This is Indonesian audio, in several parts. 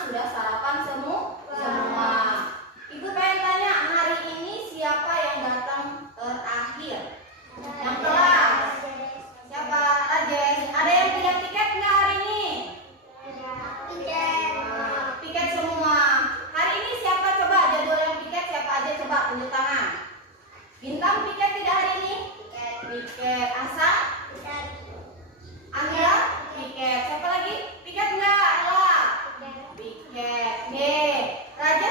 sudah sarapan semua. Ibu pengen tanya, hari ini siapa yang datang terakhir? Yang kelas? Siapa? Rajes. Ada yang punya tiket nggak hari ini? Piket semua. Hari ini siapa coba jadwal yang piket siapa aja coba tunjuk tangan. Bintang piket tidak hari ini? Piket. Asa? Angga? Piket. Siapa lagi? Piket enggak? Ella? Piket. Rajes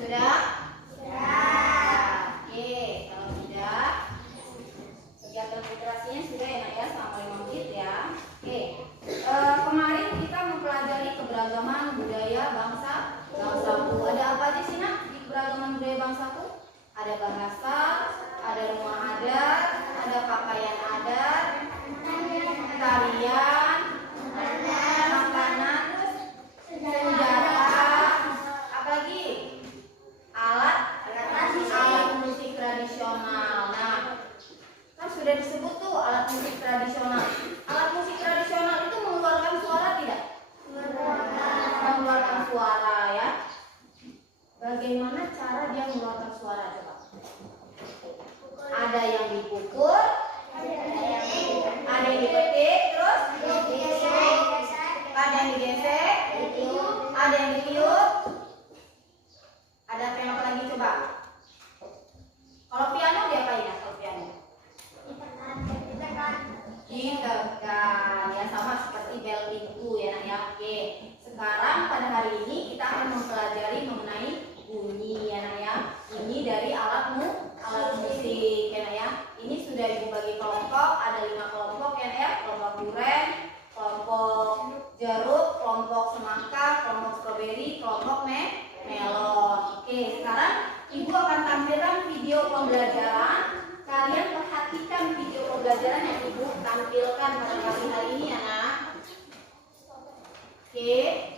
Sudah? Oke, kalau sudah, kegiatan literasinya sudah ya Nak ya, selama 5 menit ya. Oke, kemarin kita mempelajari keberagaman budaya bangsaku. Ada apa aja sih Nak di keberagaman budaya bangsaku? Ada bahasa, ada rumah adat, ada pakaian adat, tarian, makanan, sejarah, apalagi alat musik tradisional. Nah, kan sudah disebut tuh alat musik tradisional. Alat musik tradisional itu mengeluarkan suara tidak? Mengeluarkan suara ya. Bagaimana cara dia mengeluarkan suara coba? Ada yang dipukul, ada yang dipetik, terus ada yang digesek, ada yang ditiup. Ada apa yang lagi coba? Kalau piano diapain ya? Kalau piano ditekan ya, sama seperti bel pintu ya Nak ya. Oke, sekarang pada hari ini kita akan mempelajari mengenai bunyi ya Nak ya. Ini dari alat musik ya Nak ya. Ini sudah Ibu bagi kelompok, ada 5 kelompok ya Nak ya. Kelompok duren, kelompok jeruk, kelompok semangka, kelompok stroberi, kelompok melon. Oke, sekarang Ibu akan tampilkan video pembelajaran. Kalian perhatikan video pembelajaran yang Ibu tampilkan pada pagi hari ini ya Nak. Oke,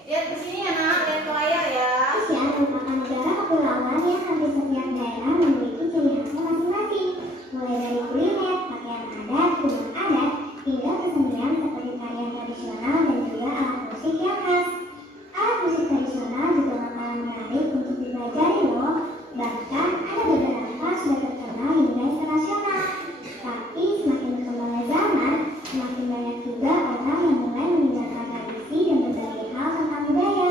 lihat ke sini ya Nak, lihat ke layar ya. Indonesia merupakan negara kepulauan yang hampir setiap daerah memiliki ciri khasnya masing-masing. Mulai dari kuliner, pakaian adat, rumah adat, hingga kesenian seperti tarian tradisional dan juga alat musik yang khas. Alat musik tradisional juga bakalan menarik untuk dipelajari loh. Bahkan ada beberapa sudah terkenal hingga internasional. Tapi semakin berkembangnya zaman, semakin banyak juga orang yang mulai meninggalkan tradisi dan berbagai hal tentang budaya.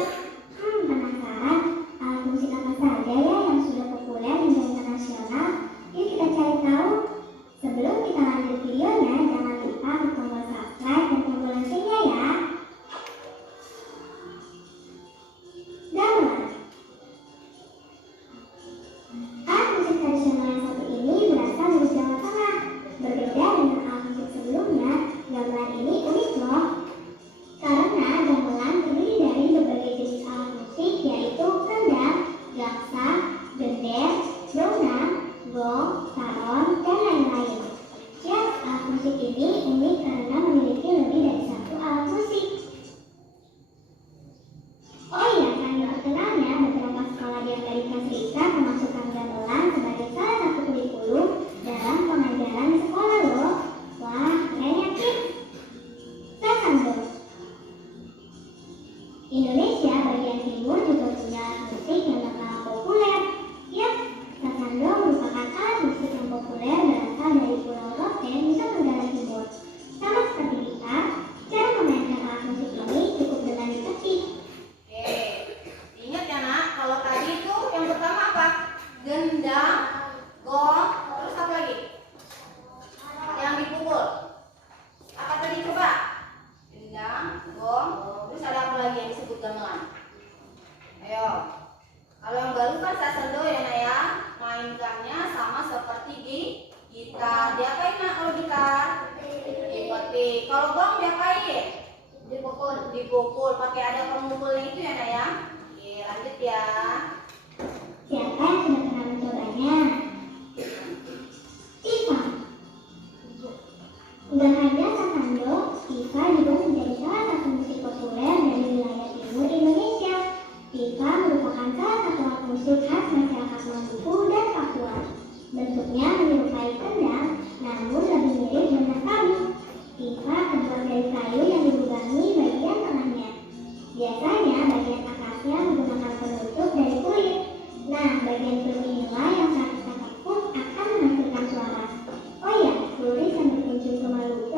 Penasaran alat musik apa saja ya yang sudah populer hingga internasional? Yuk kita cari tahu. Sebelum kita lanjut videonya, jangan lupa klik tombol subscribe dan tombol loncengnya ya. Gamelan. Alat musik tradisional yang satu ini berasal dari Jawa Tengah. Berbeda dengan alat musik sebelumnya, gamelan ini unik loh. Karena gamelan terdiri dari berbagai jenis alat musik, yaitu kendang, gaksa, gender, dongeng, gong, saron, dan lain-lain. Ya, alat musik ini unik karena memiliki lebih dari satu alat musik. Oh iya, sambil berkenalnya, beberapa sekolah di Amerika Serikat memasukkan gamelan sebagai salah satu kurikulum dalam pengajaran di sekolah loh. Wah, keren ya Kit. Sasando. Indonesia bagian timur juga punya alat musik yang tak kalah populer. Yap, sasando merupakan alat musik yang populer berasal dari Pulau Rote, Nusa Tenggara Timur. Sama seperti gitar, cara memainkan alat musik ini cukup dengan diketik. Oke, ingat ya Nak, kalau tadi itu yang pertama apa? Gendang, gong, terus apa lagi? Yang dipukul. Apa tadi coba? Gendang, gong, terus ada apa lagi yang disebut gamelan? Ayo. Kalau yang baru kan sasando ya Nak ya. Mainkannya sama seperti di gitar. Diapain Nak kalau gitar? Dipetik. Kalau gong diapain? Dipukul. Pakai ada pemukul itu ya Nak ya. Oke, lanjut ya. Siapa yang sudah pernah mencobanya? Tifa. Gak hanya sasando, Tifa juga menjadi salah satu musik populer dari wilayah timur Indonesia. Tifa merupakan salah satu alat musik khas masyarakat Maluku dan Papua. Bentuknya menyerupai kendang, namun lebih mirip dengan kayu. Tifa terbuat dari kayu yang dilubangi bagian tengahnya. Biasanya bagian atasnya menggunakan penutup dari kulit. Nah, bagian kulit inilah yang saat kita kepuk akan menghasilkan suara. Oh ya, turis yang berkunjung ke Maluku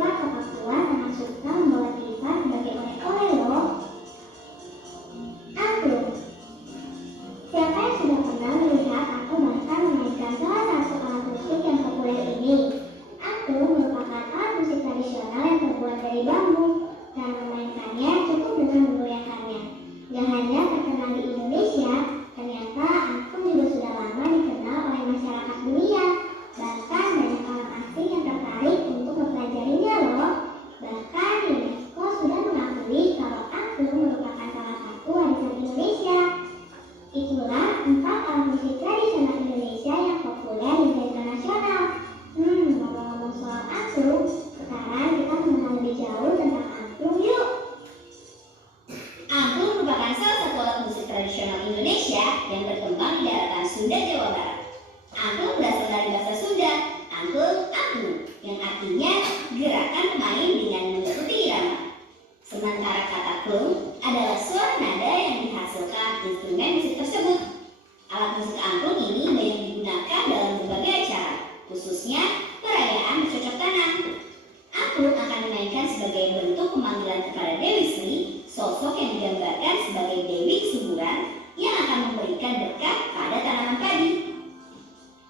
diberikan sebagai bentuk pemanggilan kepada Dewi Sri, sosok yang digambarkan sebagai Dewi Kesuburan yang akan memberikan berkat pada tanaman padi.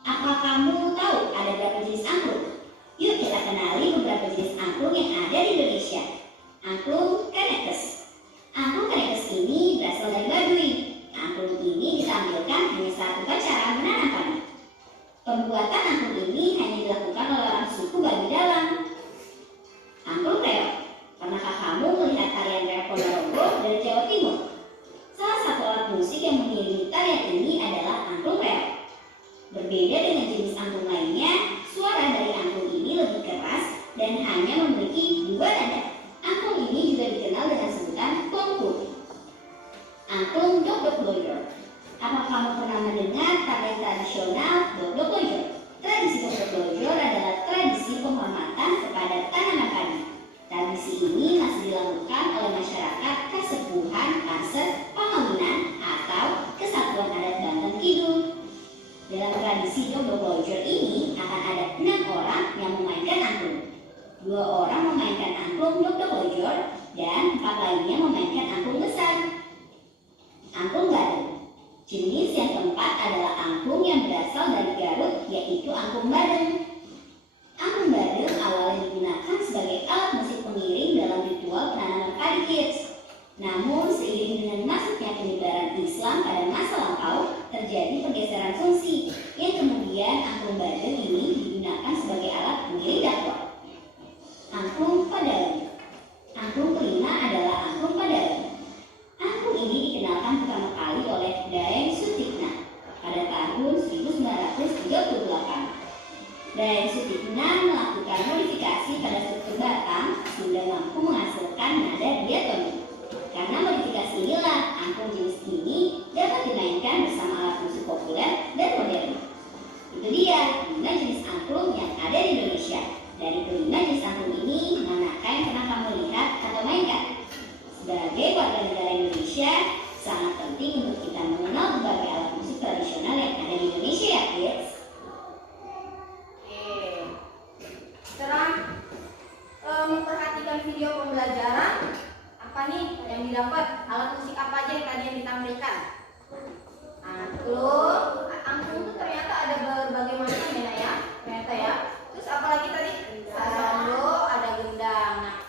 Apa kamu tahu ada berapa jenis angklung? Yuk kita kenali beberapa jenis angklung yang ada di Indonesia. Angklung Kanekes. Angklung Kanekes ini berasal dari Baduy. Angklung ini ditampilkan hanya saat upacara menanam padi. Pembuatan angklung ini hanya dilakukan oleh orang suku Baduy Dalam. Angklung Reok. Pernahkah kamu melihat tarian reok Ponorogo dari Jawa Timur? Salah satu alat musik yang mengiringi tarian ini adalah angklung reok. Berbeda dengan jenis angklung lainnya, suara dari angklung ini lebih keras dan hanya memiliki 2 nada. Angklung ini juga dikenal dengan sebutan klongkung. Angklung Dok-Dok Loyor. Apa kamu pernah mendengar tarian tradisional Dok-Dok Loyor? Tradisi Dok-Dok Loyor adalah tradisi penghormatan kepada tanaman padi. Tradisi ini masih dilakukan oleh masyarakat Kasepuhan, Paser, Pamawinan, atau Kesatuan Adat Banten Kidul. Dalam tradisi Dok-Dok Loyor ini akan ada 6 orang yang memainkan angklung. 2 orang memainkan angklung Dok-Dok Loyor dan 4 lainnya memainkan angklung besar. Angklung Badeng. Jenis yang keempat adalah angklung yang berasal dari Garut, yaitu angklung Badeng. Angklung Badeng awalnya digunakan sebagai alat musik pengiring dalam ritual penanaman padi kids. Namun seiring dengan masuknya penyebaran Islam pada masa lampau, terjadi pergeseran fungsi yang kemudian angklung Badeng ini digunakan sebagai alat pengiring dakwah. Angklung Padalarang. Angklung kelima adalah angklung Padalarang. Angklung ini dikenalkan pertama kali oleh Daeng Sutikna pada tahun 1938. Daeng Sutikna melakukan modifikasi pada struktur batang sehingga mampu menghasilkan nada diatonik. Karena modifikasi inilah angklung jenis ini dapat dimainkan bersama alat musik populer dan modern. Itu dia 5 jenis angklung yang ada di Indonesia. Dari kelima jenis angklung ini, manakah yang pernah kamu lihat atau mainkan? Sebagai warga negara Indonesia, sangat penting untuk kita mengenal berbagai alat musik tradisional yang ada di Indonesia ya, kids. Oke. Sekarang memperhatikan video pembelajaran. Apa nih yang didapat? Alat musik apa aja yang tadi yang ditampilkan? Angklung itu ternyata ada berbagai macam ya, ternyata ya. Terus apalagi tadi? Sasando, ada gendang. Nah,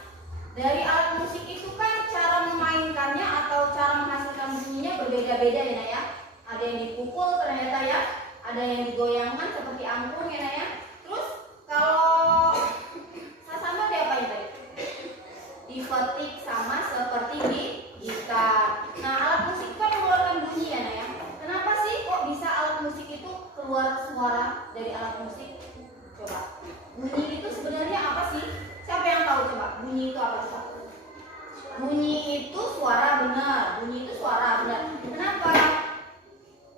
dari alat musik itu kan cara memainkannya atau cara menghasilkan bunyinya berbeda-beda ya. Ada yang dipukul ternyata ya, ada yang digoyangkan seperti angklung ya. Terus kalau sasando diapain tadi? Dipetik sama seperti di gitar. Nah, alat musik kan mengeluarkan bunyi ya. Kenapa sih kok bisa alat musik itu keluar suara dari alat musik? Coba. Bunyi itu sebenarnya apa sih? Siapa yang tahu coba? Bunyi itu apa sih? Bunyi itu suara, benar. Bunyi itu suara, benar. Kenapa?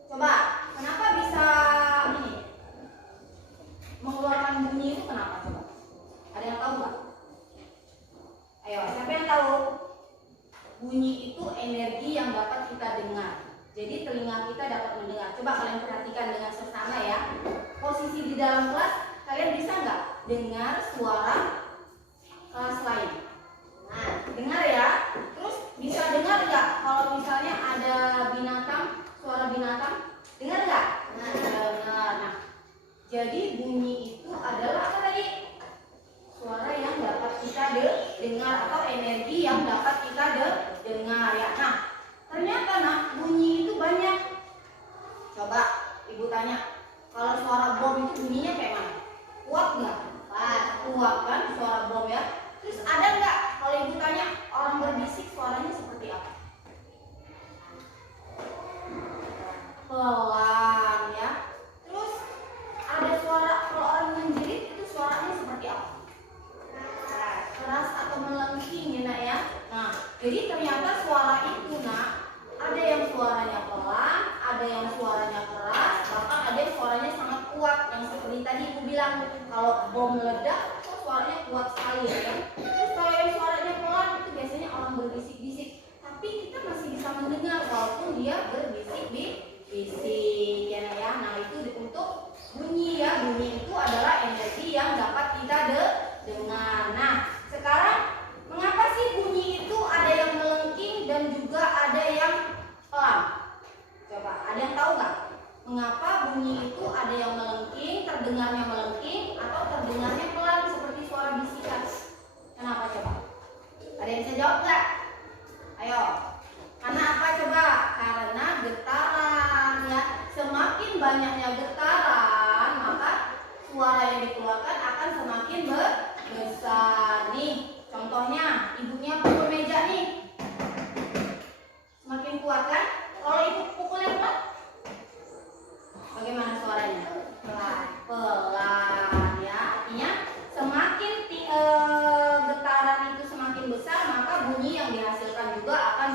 Coba. Kenapa bisa ini? Mengeluarkan bunyi itu kenapa coba? Ada yang tahu nggak? Ayo, siapa yang tahu? Bunyi itu energi yang dapat kita dengar. Jadi telinga kita dapat mendengar. Coba kalian perhatikan dengan seksama ya. Posisi di dalam kelas, kalian bisa nggak dengar suara kelas lain? Nah, dengar ya. Terus bisa dengar nggak kalau misalnya ada binatang, suara binatang? Dengar nggak? Nah, dengar. Nah, jadi bunyi itu adalah apa tadi? Suara yang dapat kita dengar atau energi yang dapat kita dengar ya. Nah, ternyata bunyi itu banyak. Coba ibu tanya, kalau suara bom itu bunyinya kayak mana? Kuat nggak? Kuat kan suara bom ya. Terus ada nggak kalau ibu tanya orang berbisik suaranya seperti apa? Pelan ya. Terus ada suara kalau orang menjerit itu suaranya seperti apa? Keras atau melengking ya. Nah, jadi ternyata suara itu ada yang suaranya pelan, ada yang suaranya keras, bahkan ada yang suaranya sangat kuat. Yang seperti tadi ibu bilang, kalau bom meledak itu suaranya kuat sekali ya. Terus kalau yang suaranya pelan itu biasanya orang berbisik-bisik, tapi kita masih bisa mendengar walaupun dia berbisik-bisik ya. Nah, itu untuk bunyi ya. Bunyi itu adalah energi yang dapat kita dengar. Nah, sekarang jawab nggak? Ayo. Karena apa coba? Karena getaran ya. Semakin banyaknya getaran, maka suara yang dikeluarkan akan semakin besar. Nih, contohnya ibunya pukul meja nih. Semakin kuat kan? Kalau ibu pukulnya kuat, bagaimana suaranya? Pelan ya. Artinya semakin getaran itu semakin besar, maka bunyi yang dihasilkan juga akan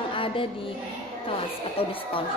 yang ada di kelas atau di sekolah?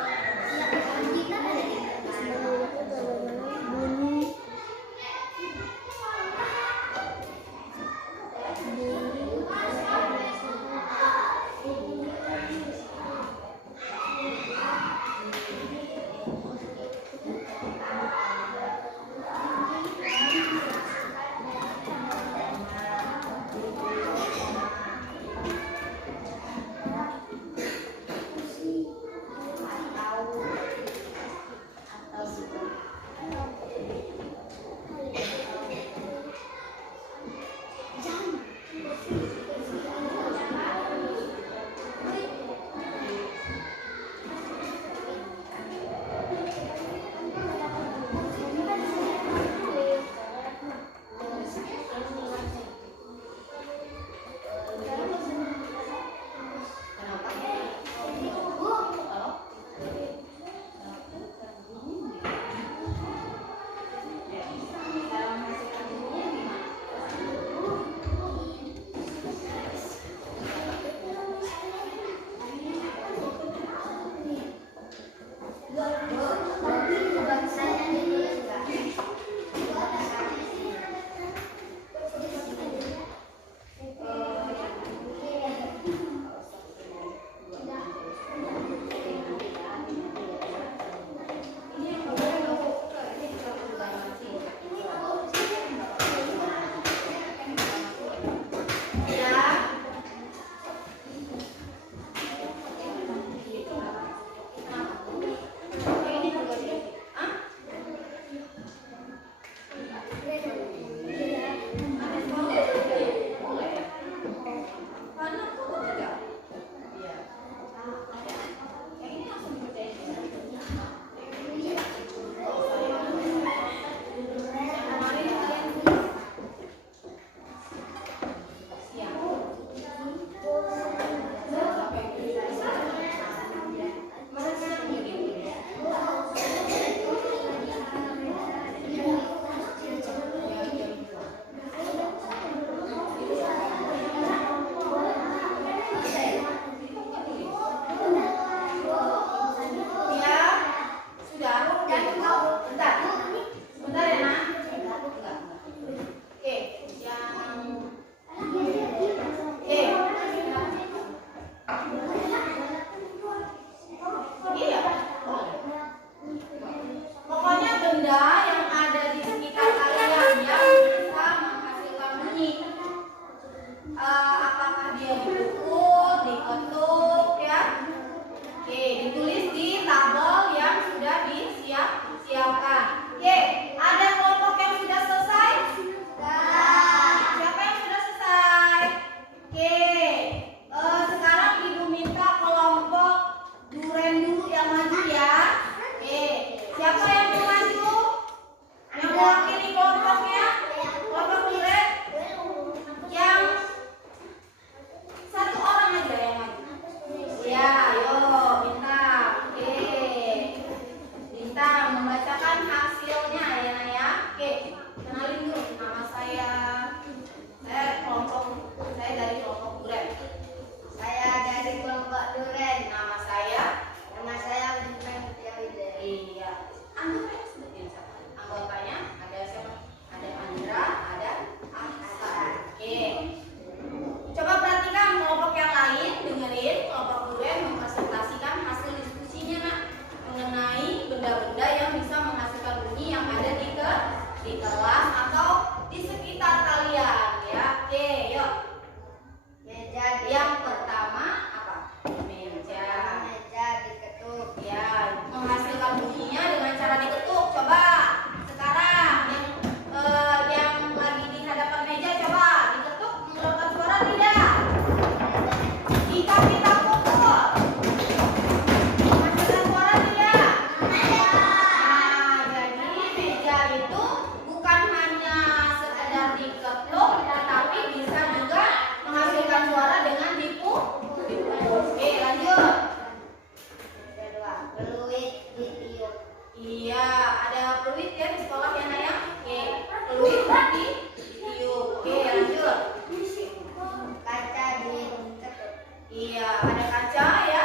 Iya, ada kaca ya.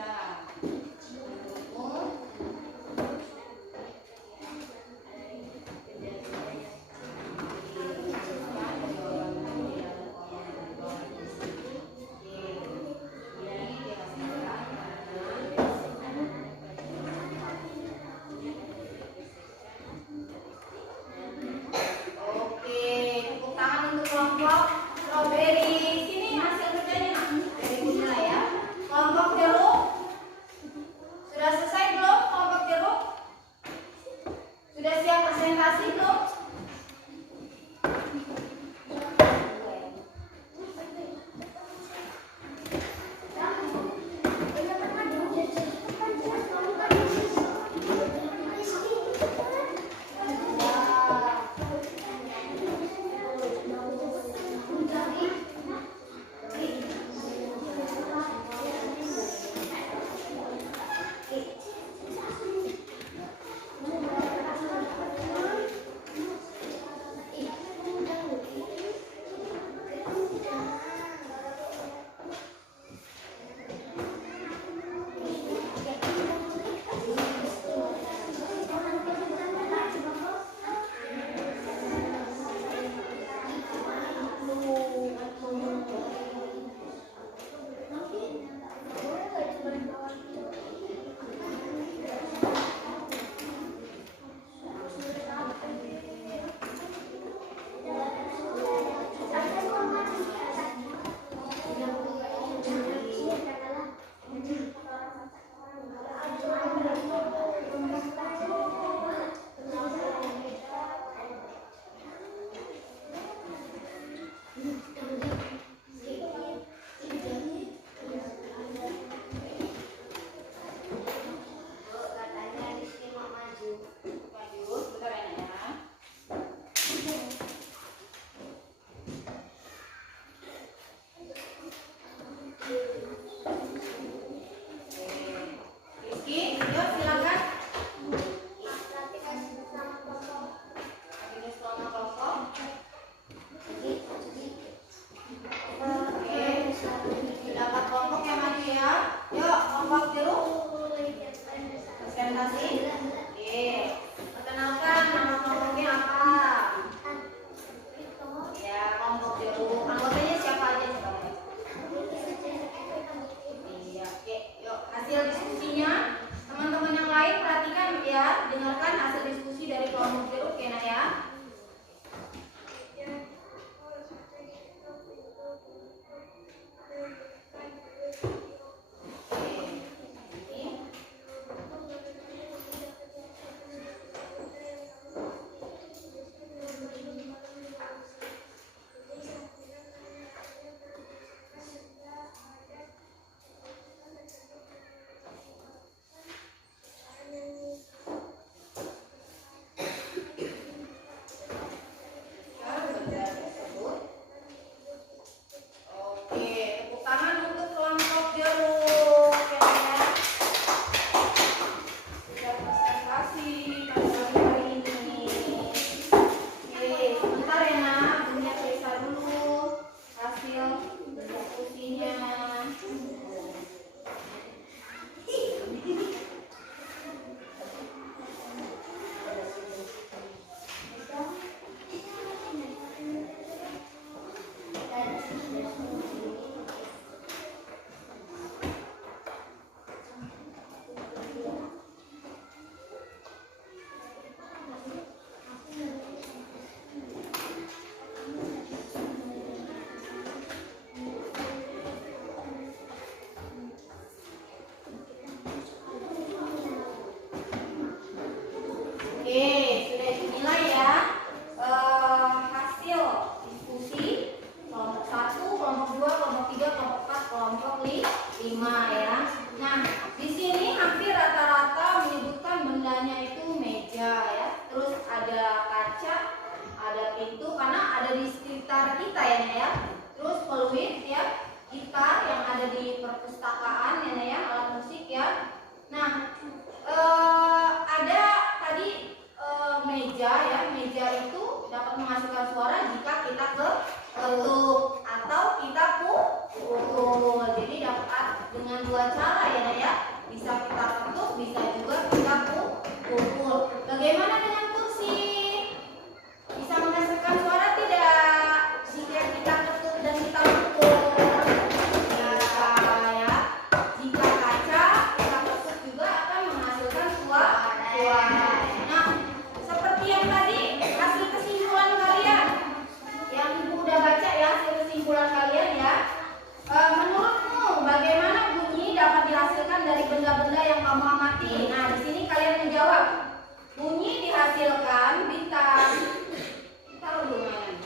Ya. Menurutmu? Oke, tepuk tangan untuk kelompok strawberry. Sini hasil kerjanya. Dari Bunila ya. Kelompok jeruk. Sudah selesai belum kelompok jeruk? Sudah siap presentasi belum? kamu amati. Nah, di sini kalian menjawab. Bunyi dihasilkan bintang. Taruh dulu mainan.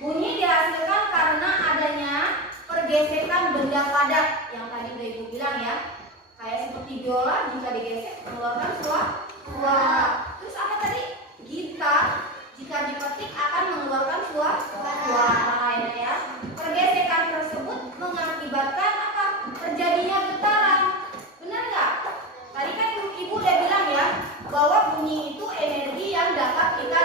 Bunyi dihasilkan karena adanya pergesekan benda padat yang tadi udah Ibu bilang ya. Kayak seperti biola jika digesek mengeluarkan suara. Terus apa tadi? Gitar jika dipetik akan mengeluarkan suara ya. Pergesekan tersebut mengakibatkan apa? Terjadinya getaran. Benar nggak? Tadi kan Ibu udah bilang ya bahwa bunyi itu energi yang dapat kita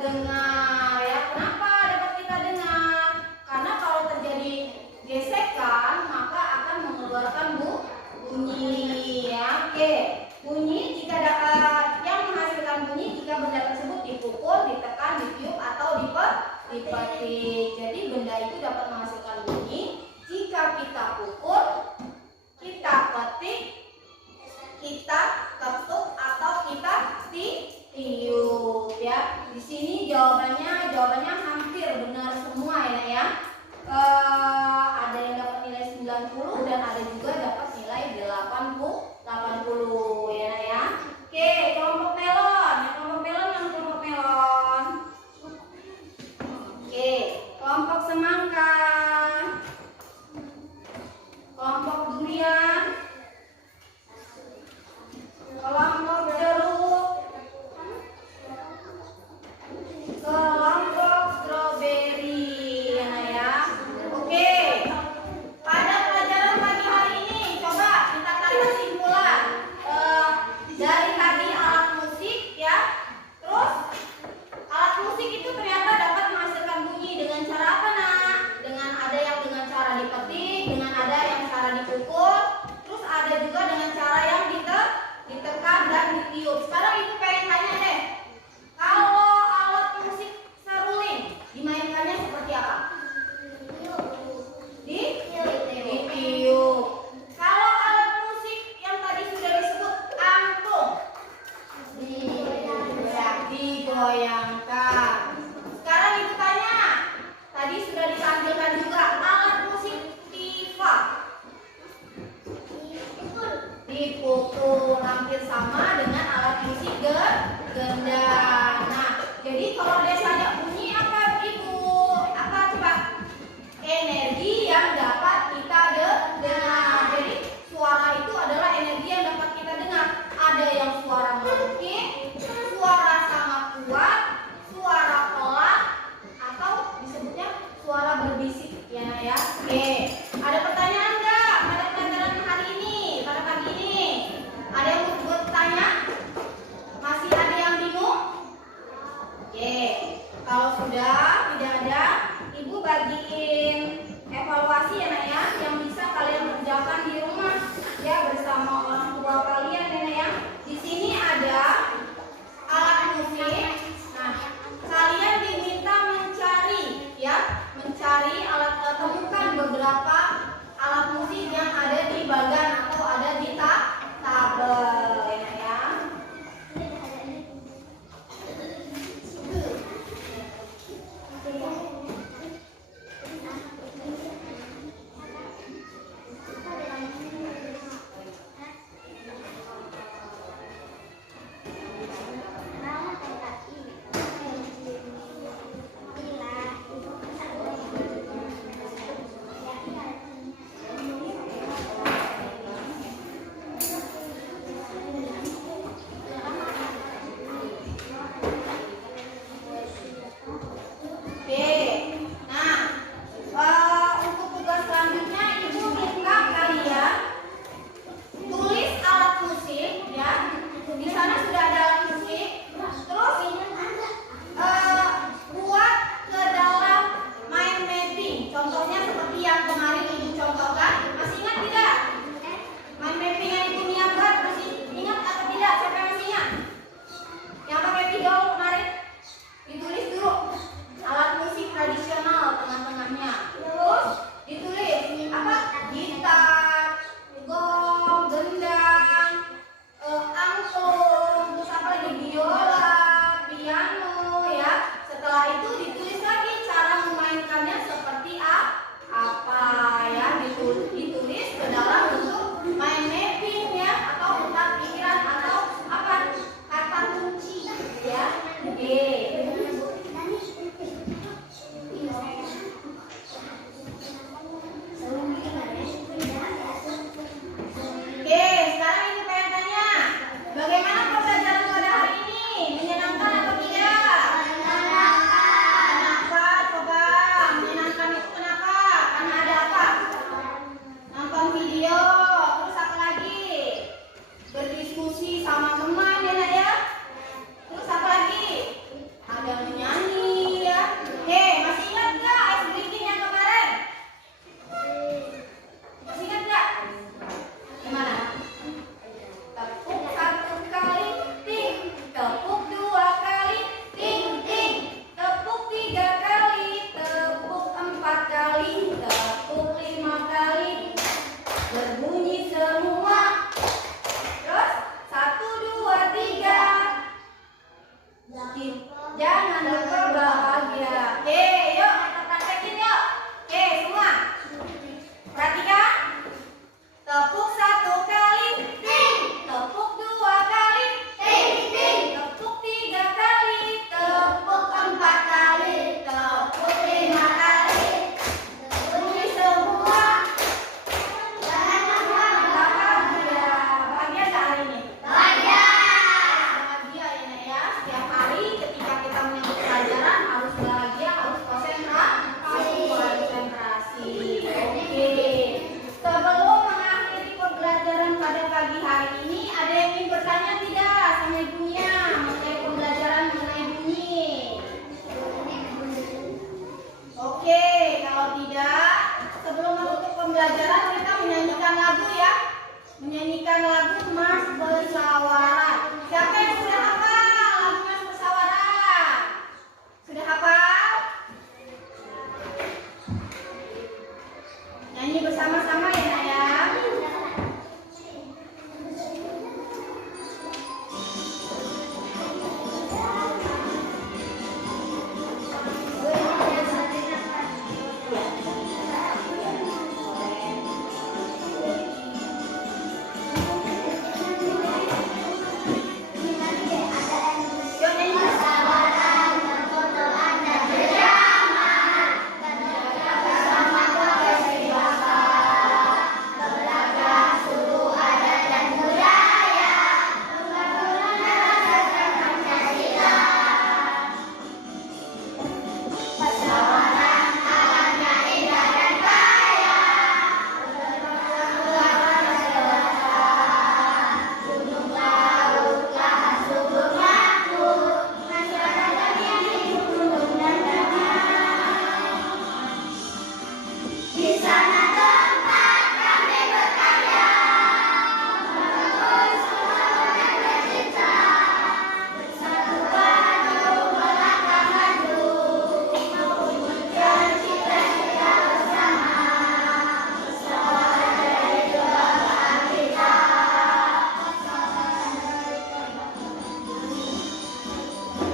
dengar ya. Kenapa dapat kita dengar? Karena kalau terjadi gesekan maka akan mengeluarkan bunyi ya. Oke. Bunyi jika yang menghasilkan bunyi jika benda tersebut dipukul, ditekan, ditiup atau dipetik. Jadi benda itu dapat menghasilkan bunyi jika kita pukul, kita petik, kita ketuk atau kita tiup ya. Di sini jawabannya hampir benar semua ya. Ada yang dapat nilai 90 dan ada juga dapat nilai 80 ya ya. Oke, kelompok melon. Yang kelompok melon. Oke, kelompok semangka. Kelompok durian. Kelompok jeruk. Kelompok stroberi ya. Oke. Pada pelajaran pagi hari ini coba kita tarik kesimpulan. Dari tadi alat musik ya. Terus alat musik itu ternyata dapat menghasilkan bunyi dengan cara apa nak? Dengan ada yang dengan cara dipetik, dengan ada yang cara dipukul, terus ada juga dengan cara yang ditekan dan ditiup. Sekarang Ibu pengen tanya deh, kalau alat musik seruling dimainkannya seperti apa? Ditiup. Kalau alat musik yang tadi sudah disebut angklung, digoyangkan. Sekarang Ibu tanya, tadi sudah ditampilkan juga alat musik tifa. Dipukul, hampir sama dengan alat musik gendang. Nah, jadi kalau biasanya bunyi apa Ibu? Apa coba? Energi yang dapat kita dengar. Jadi suara itu adalah energi yang dapat kita dengar. Ada yang suara melengking, suara sangat kuat, suara pelan, atau disebutnya suara berbisik ya. Oke, ada pertanyaan nggak pada pelajaran hari ini? Pada pagi ini ada yang buat tanya? Masih ada yang bingung? Oke. Mars Bersawaran. Siapa yang sudah hafal lagu Mars Bersawaran? Sudah hafal? Nyanyi bersama-sama ya nak ya. Yuk nyanyi bersama.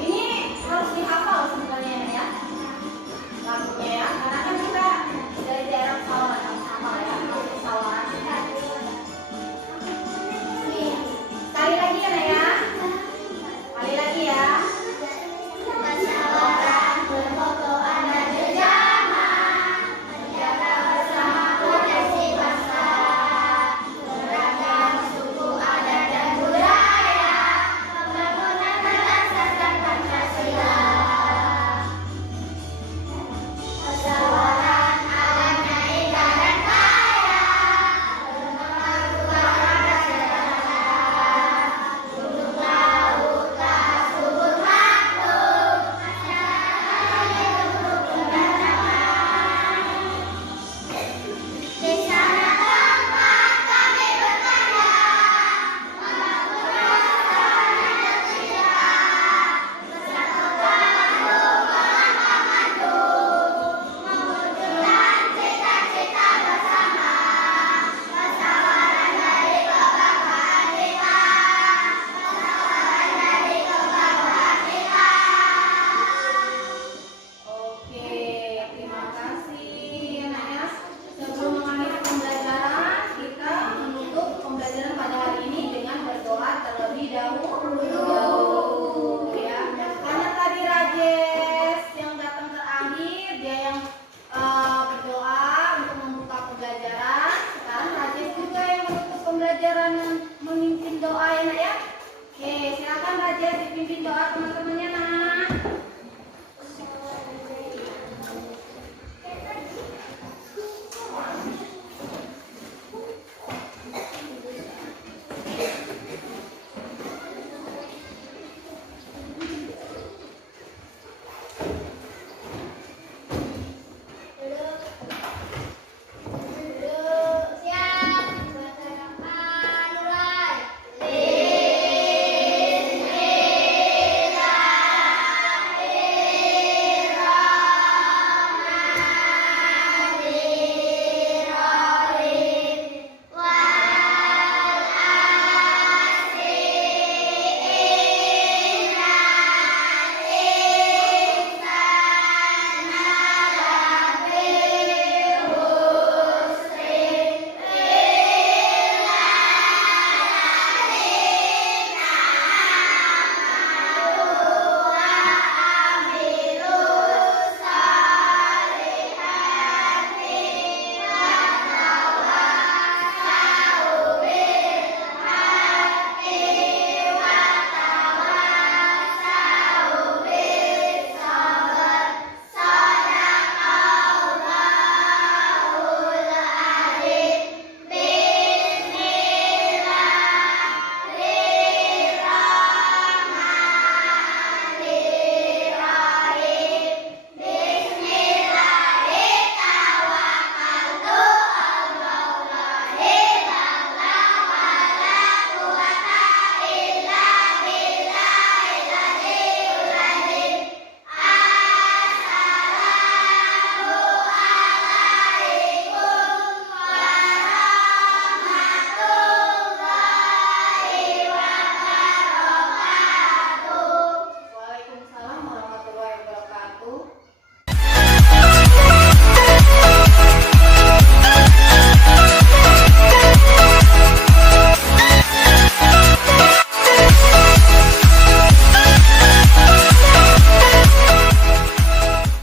Ini harus dihafal sebenarnya ya lagunya ya, karena kan kita dari daerah Pesawaran sama ya, Pesawaran. Nih, sekali lagi ya Nak ya, sekali lagi ya. Pesawaran berfotoan dan berjamaah, menjaga bersama potensi bangsa, beragam suku adat dan budaya, pembangunan berasaskan Pancasila. Pesawaran alamnya indah dan kaya, bermegah warna sederhana, gunung lautlah subur makmur, masyarakatnya rukun dan ramah. Di sana tempat kami berkarya, membangun perasaan dan sejarah, bersatukan melangkah maju, mewujudkan cita-cita bersama, pesawaran dari kebanggaan kita, pesawaran dari kebanggaan kita. Oke, terima kasih Nak ya. Sebelum mengakhiri pembelajaran, kita menutup pembelajaran pada hari ini dengan berdoa terlebih dahulu ya. Karena tadi Rajes yang datang terakhir, dia yang berdoa untuk membuka pembelajaran. Sekarang Rajes juga yang menutup pembelajaran dan memimpin doa ya Nak ya. Oke, silakan Rajes dipimpin doa teman-temannya Nak.